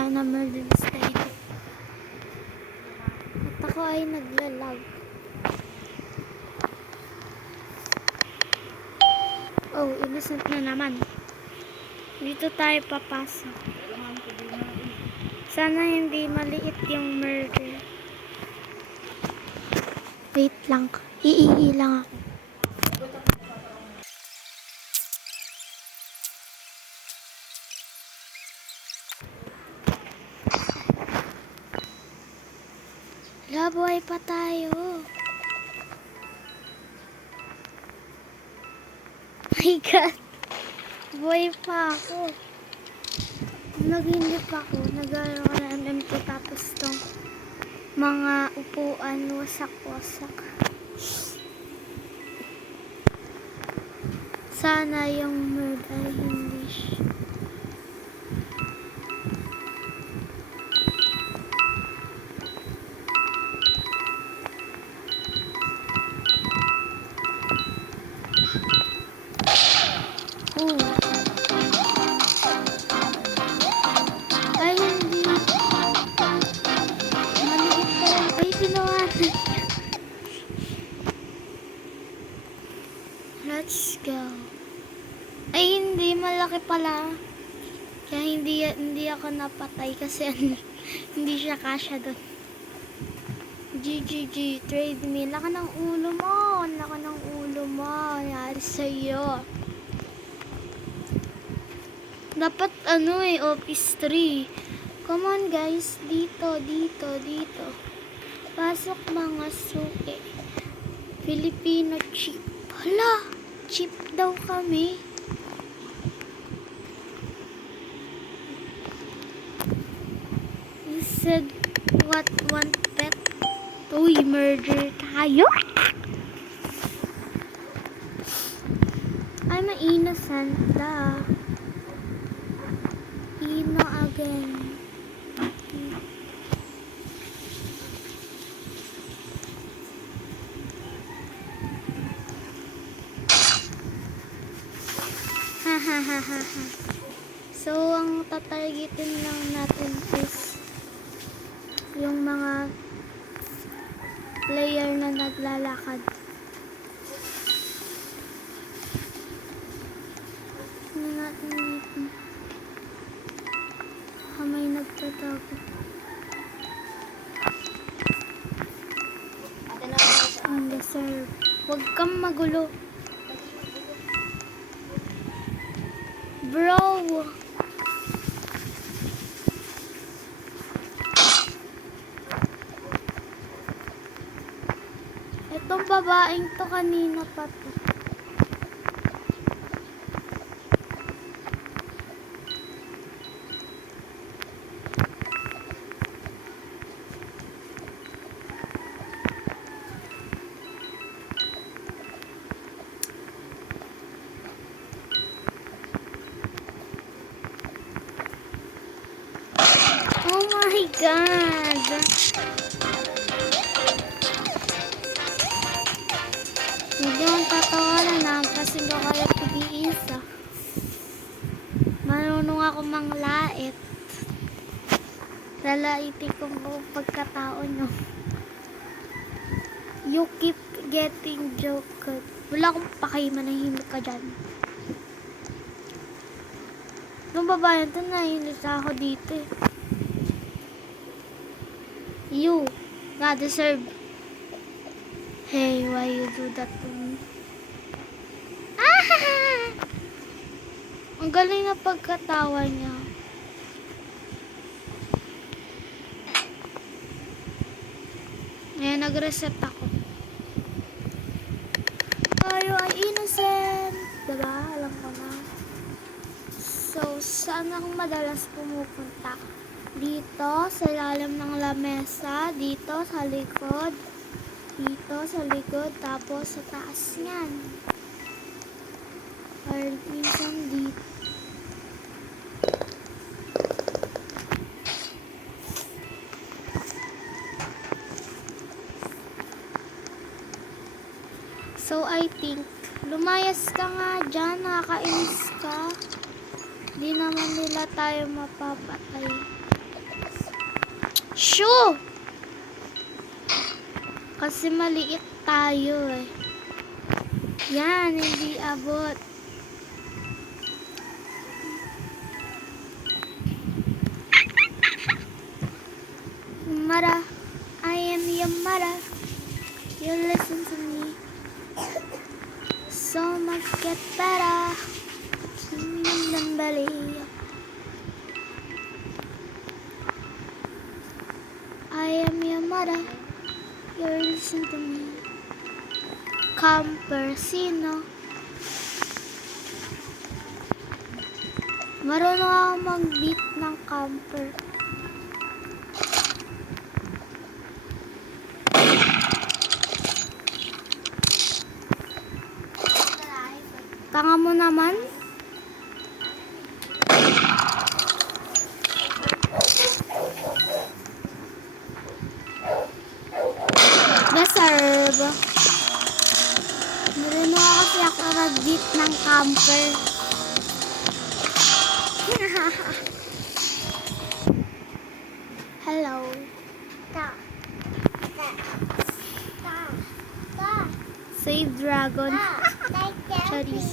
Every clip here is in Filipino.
tayo na murder style. At ako ay naglalag. Oh, innocent na naman. Dito tayo papasok. Sana hindi maliit yung murder. Wait lang. Iihi lang ako. Labuhay pa tayo. My God. Buhay pa ako. Naginip ako. Nag-aaral ko ng MMT tapos tong mga upuan wasak-wasak. Sana yung mood ay hindi siya. Ay, hindi. Maliit pa rin. Ay, tinawanan. Let's go. Ay, hindi. Malaki pala. Kaya hindi ako napatay kasi hindi siya kasya doon. GGG. Trade me. Laka ng ulo mo. Laka ng ulo mo. Nangyari sa'yo. Dapat office 3. Come on guys, dito. Pasok mga suki. Filipino chip. Hala, chip daw kami. You said what one pet? Uy, murder tayo. I'm an innocent da. Ino again. Ha. So, ang tatargetin lang natin is yung mga player na naglalakad. Ano natin dito? May nagtatago. Ang deserve. Huwag kang magulo. Bro! Itong babaeng to kanina pa to. Oh my God! Hindi akong tatawalan na kasi hindi ko kaya pag-iisa. Marunong ako manglait. Lalaitin ko po pagkatao nyo. You keep getting joked. Wala akong paki, manahimik ka dyan. Nung babae ito, nahinis ako dito eh. You not deserve. Hey, why you do that to me? Ah! Ang galing na pagkatawa niya. Ngayon, nag-reset ako. Tayo ay innocent. Diba? Alam ko na. So, saan akong madalas pumupunta? Dito, sa ilalim ng lamesa. Dito, sa likod. Dito, sa likod. Tapos, sa taas niyan. Or, minsan dito. So, I think, lumayas ka nga dyan. Nakakainis ka. Di naman nila tayo mapapatay. Shoo! Kasi maliit tayo eh. Yan, hindi abot. Mara, I am your mother. You listen to me. So much get better. Bali. I am your mother. You listen to me. Campersino. Marunong ako mag-beat ng camper. Tanga mo naman. Deserve. Marunong ako kasi ako mag-beat ng camper. Hello. Save dragon. Charis.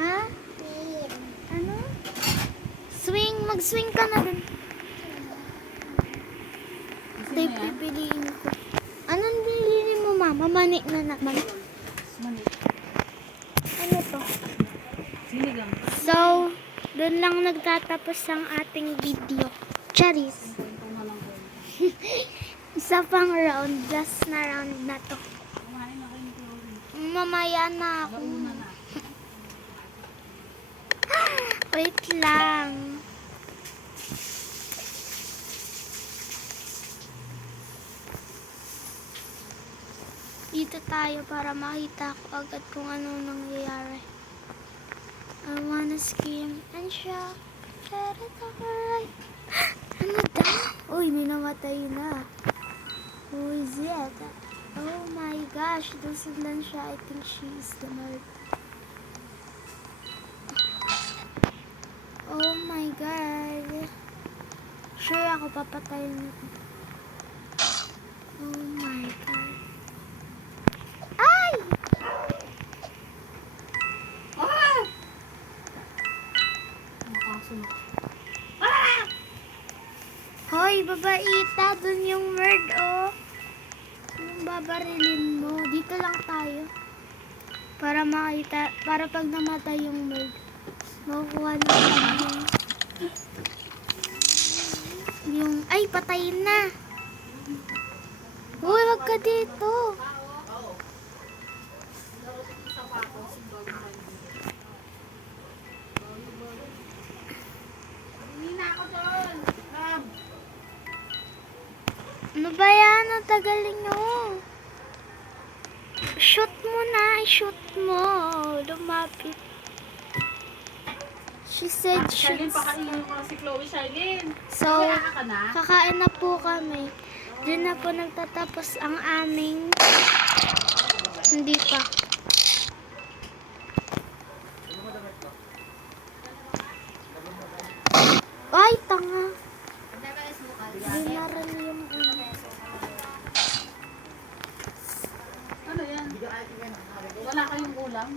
Ha? Ano? Swing. Mag-swing ka na dun. Ito yung pipiliin ko. Anong bilhin mo, mama? Mani na naman. Mani. Ano to? Sinigang. So, doon lang nagtatapos ang ating video. Charis. Isa pang round. Last na round na to. Kumain na kayo ng Mamaya na ako. Bauna na. Wait lang. Dito tayo para makita ko agad kung ano nangyayari. I wanna scream and shout. Let it alright. Ano daw? Uy, may namatay na. Who is it? Oh my gosh, dusundan siya. I think she is the nerd. Oh my god. Sure ako papatayin nito. Oh my god. Ay! Makasunod. Hoy, babaita, dun yung word, oh. Anong babarilin mo? Dito lang tayo. Para makita, para pag namatay yung word, makukuha na yung, ay, patayin na. Uy, wag ka dito. Ano ba yan? Ang tagaling nyo. Shoot mo na. Shoot mo. Lumapit. She said shoot. Charlene, pakainin mo na si Chloe, Charlene. So, Kaya ka na? kakain na po kami. Diyan na po nagtatapos ang aming... Hindi pa. Ay, tanga. Hindi na rin yung... Ano yan? Wala kayong ulam?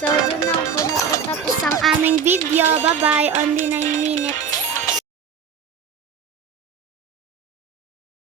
So, doon na po nagtatapos ang aming video. Bye-bye. Only 9